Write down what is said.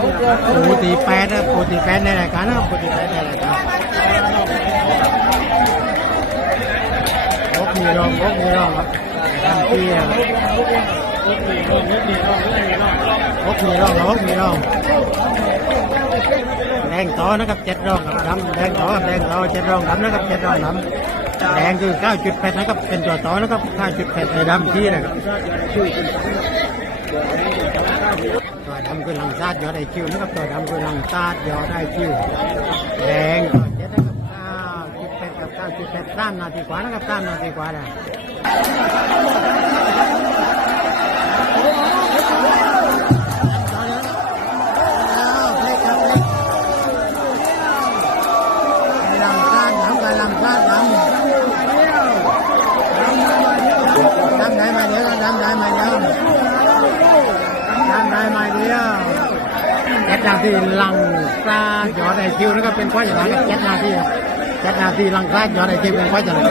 ปูตีแปดนะปูตีแปดในรายการนะปูตีแปดในรายการพกมีรองพกมีรองครับทำที่ครับพกมีรองพกมีรองพกมีรองแดงต่อนะครับเจ็ดรองครับดำแดงต่อแดงต่อเจ็ดรองดำนะครับเจ็ดรองดำแดงคือเก้าจุดแปดนะครับเป็นตัวต่อนะครับเก้าจุดแปดในดำที่นะครับ và đâm quyền làm sát gió đại chiều nó có đâm quyền làm sát gió đại chiều đèn chết đấy gặp ta chụp phép gặp ta chụp phép tan là thì quá nó gặp tan là thì quá rồi Hãy subscribe cho kênh Ghiền Mì Gõ Để không bỏ lỡ những video hấp dẫn ได้ไหมเดี๋ยวดำได้ไหมาเดียวเจ็ดนาทีลังซาหยอดไอคิวนะครับเป็นข้ออย่างไรครับเจ็ดนาทีครับเจ็ดนาทีลังซาหยอดไอคิวเป็นข้ออย่างนั้น